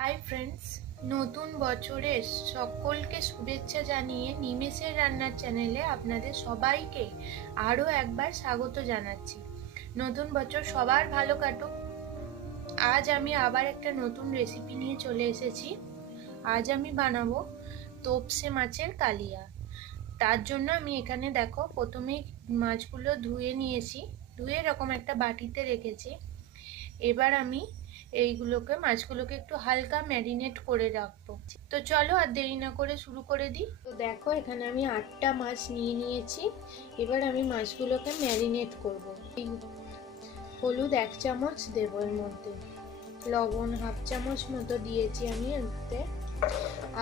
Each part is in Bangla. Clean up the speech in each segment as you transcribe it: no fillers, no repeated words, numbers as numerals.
হাই ফ্রেন্ডস, নতুন বছরের সকলকে শুভেচ্ছা জানিয়ে নিমেষের রান্নার চ্যানেলে আপনাদের সবাইকে আরও একবার স্বাগত জানাচ্ছি। নতুন বছর সবার ভালো কাটুক। আজ আমি আবার একটা নতুন রেসিপি নিয়ে চলে এসেছি। আজ আমি বানাবো তোপসে মাছের কালিয়া। তার জন্য আমি এখানে দেখো প্রথমেই মাছগুলো ধুয়ে নিয়েছি, ধুয়ে এরকম একটা বাটিতে রেখেছি। এবার আমি মাছগুলোকে একটু হালকা ম্যারিনেট করে রাখবো। তো চলো আর দেরি না করে শুরু করে দিই। তো দেখো এখানে আমি 8টা মাছ নিয়ে নিয়েছি। এবার আমি মাছগুলোকে ম্যারিনেট করব। হলুদ 1 চামচ দেবো, এর মধ্যে লবণ 1/2 চামচ মতো দিয়েছি আমি এতে।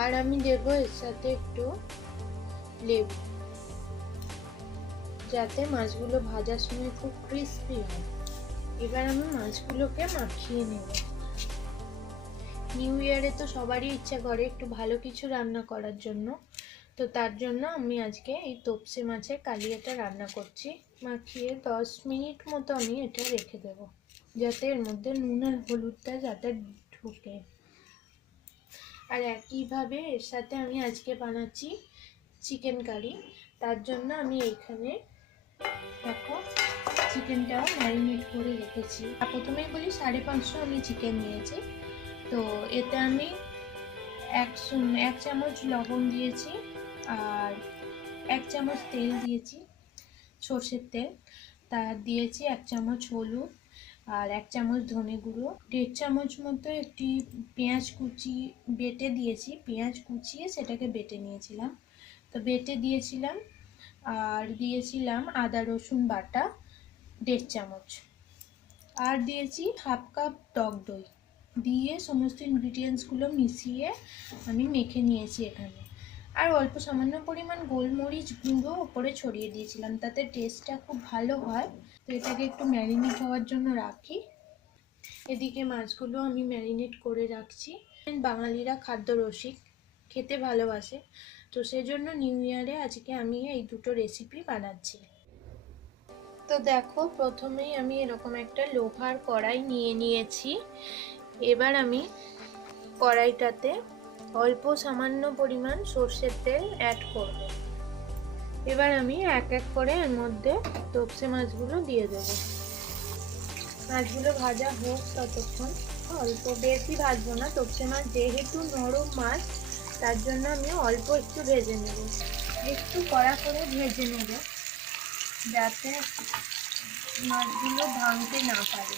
আর আমি দেবো এর সাথে একটু লেবু, যাতে মাছগুলো ভাজার সময় খুব ক্রিস্পি হয়। এবার আমি মাছগুলোকে মাখিয়ে নেব। নিউ ইয়ারে তো সবারই ইচ্ছা করে একটু ভালো কিছু রান্না করার জন্য। তো তার জন্য আমি আজকে এই তোপসে মাছের কালিয়াটা রান্না করছি। মাখিয়ে 10 মিনিট মতো আমি এটা রেখে দেব, যাতে এর মধ্যে নুন আর হলুদটা যাতে ঢুকে। আর একইভাবে এর সাথে আমি আজকে বানাচ্ছি চিকেন কারি। তার জন্য আমি এইখানে দেখো চিকেনটাও ম্যারিনেট করে রেখেছি। প্রথমেই বলি 550 আমি চিকেন নিয়েছি। তো এতে আমি 1 চামচ লবণ দিয়েছি, আর 1 চামচ তেল দিয়েছি, সর্ষের তেল। তার দিয়েছি 1 চামচ হলুদ, আর 1 চামচ ধনে গুঁড়ো, 1.5 চামচ মতো একটি পেঁয়াজ কুচি বেটে দিয়েছি। পেঁয়াজ কুচিয়ে সেটাকে বেটে নিয়েছিলাম, তো বেটে দিয়েছিলাম। আর দিয়েছিলাম আদা রসুন বাটা 1.5 চামচ, আর দিয়েছি 1/2 কাপ টক দই। দিয়ে সমস্ত ইনগ্রিডিয়েন্টসগুলো মিশিয়ে আমি মেখে নিয়েছি এখানে। আর অল্প সামান্য পরিমাণ গোলমরিচ গুঁড়ো ওপরে ছড়িয়ে দিয়েছিলাম, তাতে টেস্টটা খুব ভালো হয়। তো এটাকে একটু ম্যারিনেট হওয়ার জন্য রাখি। এদিকে মাছগুলো আমি ম্যারিনেট করে রাখছি। বাঙালিরা খাদ্য রসিক, খেতে ভালোবাসে, তো সেজন্য নিউ ইয়ারে আজকে আমি এই দুটো রেসিপি বানাচ্ছি। তো দেখো প্রথমেই আমি এরকম একটা লোহার কড়াই নিয়ে নিয়েছি। এবার আমি কড়াইটাতে অল্প সামান্য পরিমাণ সর্ষের তেল অ্যাড করব। এবার আমি এক এক করে এর মধ্যে তোপসে মাছগুলো দিয়ে দেবো। মাছগুলো ভাজা হোক ততক্ষণ। অল্প বেশি ভাজবো না, তোপসে মাছ যেহেতু নরম মাছ, তার জন্য আমি অল্প একটু ভেজে নেব। একটু কড়া করে ভেজে নেব, যাতে মাছগুলো ভাঙতে না পারে।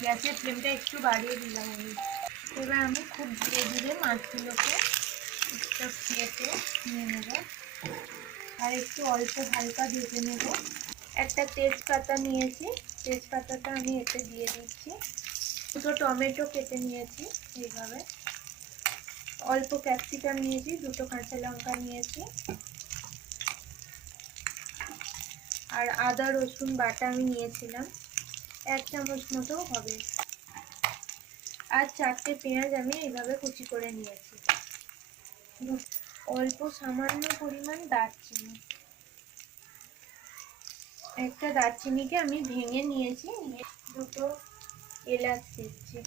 গ্যাসের ফ্লেমটা একটু বাড়িয়ে দিলাম আমি। এবার আমি খুব ধীরে ধীরে মাছগুলোকে একটু কেটে নিয়ে নেব, আর একটু অল্প হালকা ভেজে নেব। একটা তেজপাতা নিয়েছি, তেজপাতাটা আমি এতে দিয়ে দিচ্ছি। দুটো টমেটো কেটে নিয়েছি এইভাবে। অল্প ক্যাপসিকাম নিয়েছি, দুটো কাঁচা লঙ্কা নিয়েছি, আর আদা রসুন বাটা আমি নিয়েছিলাম 1 চামচ মতো হবে। আর 4টে পেঁয়াজ আমি এইভাবে কুচি করে নিয়েছি। অল্প সামান্য পরিমাণ দারচিনি, একটা দারচিনিকে আমি ভেঙে নিয়েছি। দুটো এলাচ দিচ্ছি,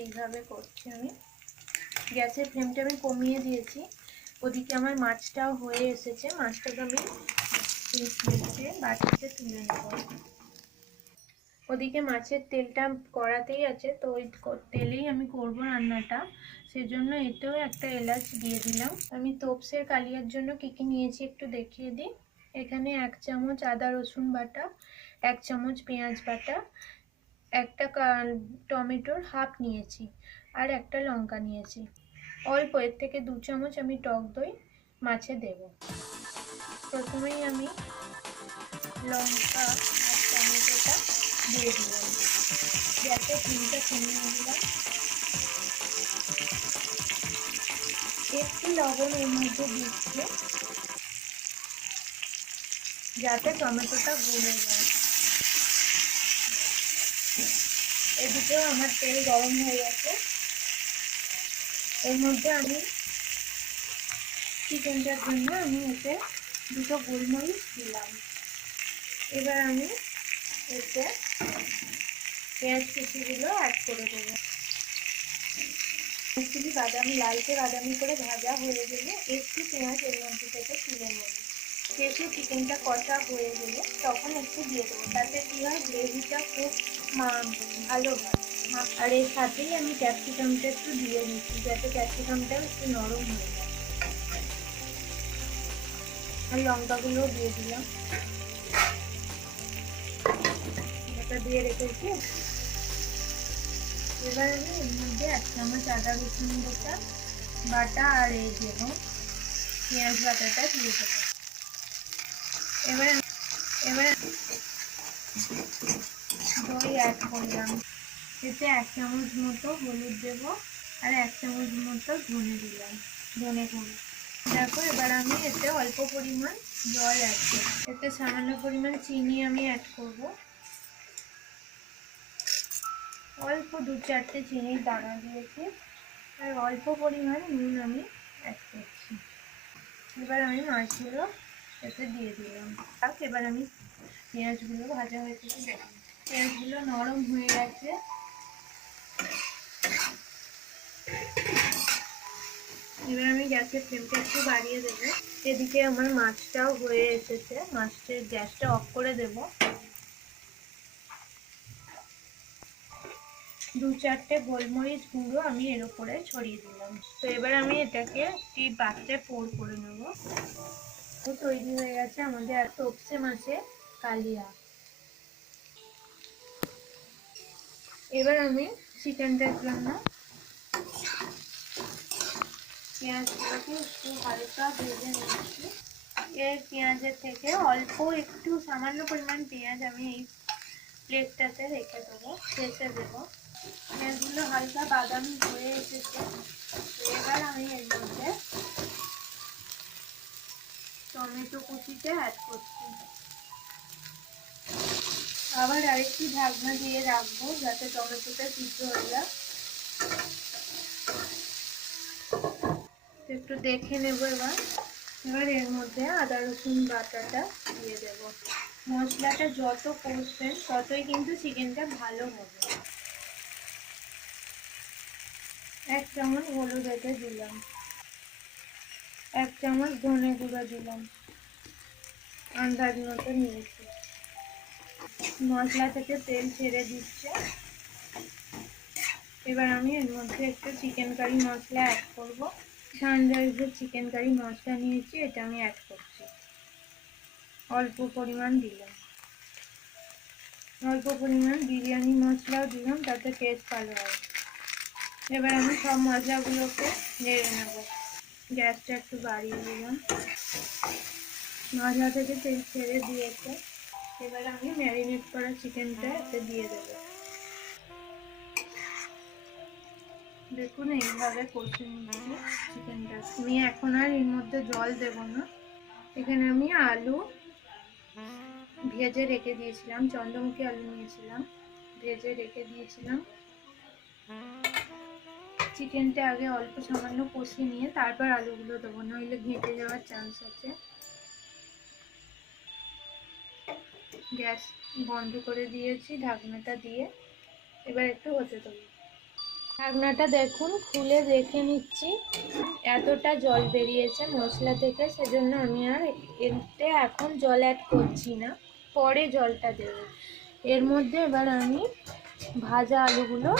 এইভাবে করছি আমি। গ্যাসের ফ্লেমটা আমি কমিয়ে দিয়েছি। ওদিকে আমার মাছটাও হয়ে এসেছে, মাছটাকে আমি বাটিতে তুলে নেব। ওদিকে মাছের তেলটা কড়াতেই আছে, তো ওই তেলেই আমি করব রান্নাটা, সেজন্য এতেও একটা এলাচ দিয়ে দিলাম। আমি তোপসের কালিয়ার জন্য কি কি নিয়েছি একটু দেখিয়ে দিই। এখানে 1 চামচ আদা রসুন বাটা, 1 চামচ পেঁয়াজ বাটা, একটা টমেটোর হাফ নিয়েছি, আর একটা লঙ্কা নিয়েছি। অল্প এর থেকে 2 চামচ আমি টক দই মাছে দেব। প্রথমেই আমি লঙ্কা আর টমেটোটা দিয়ে দিলাম। গ্যাসের ফ্লেমটা কমিয়ে দিলাম। একটু লবণ এর মধ্যে দিচ্ছি, যাতে টমেটোটা গলে যায়। এদিকেও আমার তেল গরম হয়ে গেছে। এর মধ্যে আমি চিকেনটার জন্য আমি এতে দুটো গোলমরিচ দিলাম। এবার আমি এতে পেঁয়াজ কুচিগুলো অ্যাড করে দেবো। একটু বাদামি লালচে বাদামি করে ভাজা হয়ে গেলে একটু পেঁয়াজ এর মধ্যে থেকে তুলে নেব। যেহেতু চিকেনটা কষা হয়ে গেলে তখন একটু দিয়ে দেবো, তাতে কি হয় গ্রেভিটা খুব ভালো হয়। আর এর সাথেই আমি ক্যাপসিকামটা একটু দিয়ে নিচ্ছি যাতে ক্যাপসিকামটাও একটু নরম হয়ে যায়। আর লঙ্কাগুলো দিয়ে দিলাম, এটা দিয়ে রেখেছি। এবার আমি এর মধ্যে 1 চামচ আদা রসুন বাটা আর এই দেবো পেঁয়াজ বাটাটা দিয়ে দেবো। এবার দই অ্যাড করলাম, এতে 1 চামচ মতো হলুদ দেবো আর 1 চামচ মতো ধনে দিলাম, ধনে গুঁড়ো। দেখো এবার আমি এতে অল্প পরিমাণ জল অ্যাড করব, এতে সামান্য পরিমাণ চিনি আমি অ্যাড করব, অল্প 2-4টে চিনির দানা দিয়েছি আর অল্প পরিমাণ নুন আমি অ্যাড করছি। এবার আমি মাছগুলো এতে দিয়ে দিলাম। এবার আমি পেঁয়াজগুলো ভাজা হয়ে গেছে, পেঁয়াজগুলো নরম হয়ে গেছে। এবার আমি গ্যাসের ফ্লেমটা একটু বাড়িয়ে দেবো। এদিকে আমার মাছটাও হয়ে এসেছে, মাছের গ্যাসটা অফ করে দেব। 2-4টে গোলমরিচ গুঁড়ো আমি এর উপরে ছড়িয়ে দিলাম। তো এবার আমি এটাকে একটি পাত্রে পোর করে নেব। তো তৈরি হয়ে গেছে আমাদের তোপসে মাছের কালিয়া। এবার আমি চিকেনটার জন্য পেঁয়াজগুলোকে একটু হালকা ভেজে নিচ্ছি। এর পেঁয়াজের থেকে অল্প একটু সামান্য পরিমাণ পেঁয়াজ আমি এই প্লেটটাতে রেখে দেবো, শেষে দেবো। পেঁয়াজগুলো হালকা বাদামি হয়ে এসেছে। এবার আমি এর মধ্যে টমেটো কুচিটা অ্যাড করছি। আবার আরেকটি ঢাকনা দিয়ে রাখবো যাতে টমেটোটা সিদ্ধ হয়ে যায়। একটু দেখে নেব। এবার এর মধ্যে আদা রসুন বাটাটা দিয়ে দেব। মশলাটা যত কষবেন ততই কিন্তু চিকেনটা ভালো হবে। 1 চামচ হলুদ এতে দিলাম, 1 চামচ ধনে গুঁড়ো দিলাম, আন্দাজ মতো নিয়েছি। মশলা থেকে তেল ছেড়ে দিচ্ছে। এবার আমি এর মধ্যে একটু চিকেন কারি মশলা অ্যাড করব। সানরাইজের চিকেন কারি মশলা নিয়েছি, এটা আমি অ্যাড করছি। অল্প পরিমাণ দিলাম, অল্প পরিমাণ বিরিয়ানি মশলাও দিলাম, তাতে টেস্ট ভালো হয়। এবার আমি সব মশলাগুলোকে নেড়ে নেব। গ্যাসটা একটু বাড়িয়ে দিলাম, মশলা থেকে তেল ছেড়ে দিয়েছে। এবার আমি ম্যারিনেট করা চিকেনটা এতে দিয়ে দেবো। দেখুন এইভাবে কষে নিচ্ছি চিকেনটা। আমি এখন আর এর মধ্যে জল দেব না। এখানে আমি আলু ভেজে রেখে দিয়েছিলাম, চন্দ্রমুখী আলু নিয়েছিলাম, ভেজে রেখে দিয়েছিলাম। চিকেনটা আগে অল্প সামান্য কষিয়ে নিয়ে তারপর আলুগুলো দেবো, নইলে ঘেঁটে যাওয়ার চান্স আছে। গ্যাস বন্ধ করে দিয়েছি ঢাকনাটা দিয়ে। এবার একটু হতে দেবো। ঢাকনাটা দেখুন খুলে দেখে নিচ্ছি, এতটা জল বেরিয়েছে মশলা থেকে, সেজন্য আমি আর এতে এখন জল অ্যাড করছি না, পরে জলটা দেব। এর মধ্যে এবার আমি ভাজা আলুগুলো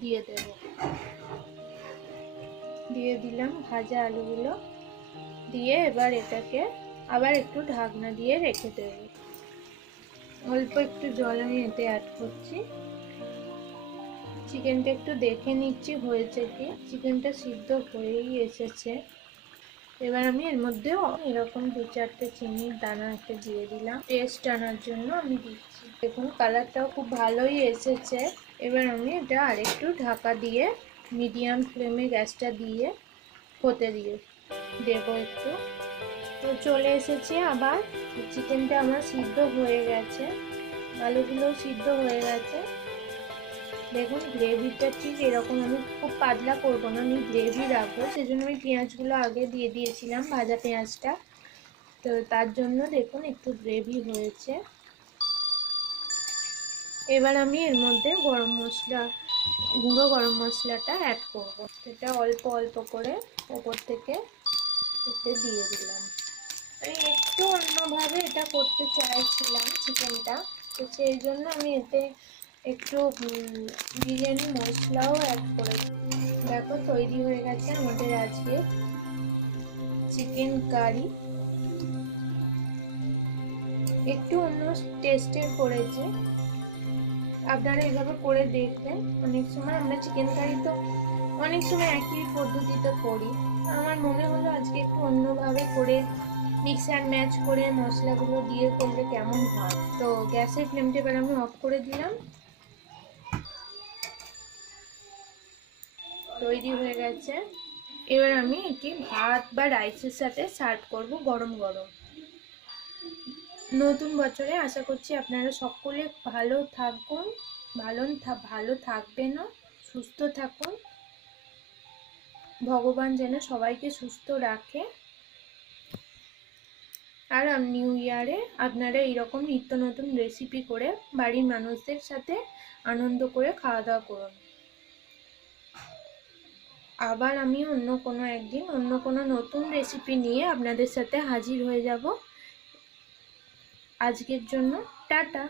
দিয়ে দেব। দিয়ে দিলাম ভাজা আলুগুলো, দিয়ে এবার এটাকে আবার একটু ঢাকনা দিয়ে রেখে দেব। অল্প একটু জল আমি এতে অ্যাড করছি। চিকেনটা একটু দেখে নিচ্ছি হয়েছে কি, চিকেনটা সিদ্ধ হয়েই এসেছে। এবার আমি এর মধ্যে এরকম 2-4টে চিনির দানা একটা দিয়ে দিলাম, টেস্ট আনার জন্য আমি দিচ্ছি। দেখুন কালারটাও খুব ভালোই এসেছে। এবার আমি এটা আরেকটু ঢাকা দিয়ে মিডিয়াম ফ্লেমে গ্যাসটা দিয়ে হতে দিয়ে দেবো একটু। তো চলে এসেছে আবার, চিকেনটা আমার সিদ্ধ হয়ে গেছে, আলুগুলো সিদ্ধ হয়ে গেছে। দেখুন গ্রেভিটা ঠিক এরকম, আমি খুব পাতলা করবো না, আমি গ্রেভি রাখবো, সেজন্য আমি পেঁয়াজগুলো আগে দিয়ে দিয়েছিলাম, ভাজা পেঁয়াজটা। তো তার জন্য দেখুন একটু গ্রেভি হয়েছে। এবার আমি এর মধ্যে গরম মশলা গুঁড়ো গরম মশলাটা অ্যাড করব। এটা অল্প অল্প করে ওপর থেকে এতে দিয়ে দিলাম। আমি একটু অন্যভাবে এটা করতে চাইছিলাম চিকেনটা, তো সেই জন্য আমি এতে একটু বিরিয়ানি মশলাও অ্যাড করেছি। দেখো তৈরি হয়ে গেছে আমাদের আজকে চিকেন কারি। একটু অন্য টেস্টের করেছি, আপনারা এভাবে করে দেখবেন। অনেক সময় আমরা চিকেন কারি তো অনেক সময় একই পদ্ধতিতে করি, আমার মনে হলো আজকে একটু অন্যভাবে করে মিক্স অ্যান্ড ম্যাচ করে মশলাগুলো দিয়ে করলে কেমন হয়। তো গ্যাসের ফ্লেমটা এবার আমি অফ করে দিলাম। তৈরি হয়ে গেছে। এবার আমি এটি ভাত বা রাইসের সাথে সার্ভ করব গরম গরম। নতুন বছরে আশা করছি আপনারা সকলে ভালো থাকুন, ভালো থাকবেনও, সুস্থ থাকুন। ভগবান যেন সবাইকে সুস্থ রাখে। আর নিউ ইয়ারে আপনারা এইরকম নিত্য নতুন রেসিপি করে বাড়ির মানুষদের সাথে আনন্দ করে খাওয়া দাওয়া করুন। আবার আমি অন্য কোনো একদিন অন্য কোনো নতুন রেসিপি নিয়ে আপনাদের সাথে হাজির হয়ে যাব। আজকের জন্য টাটা।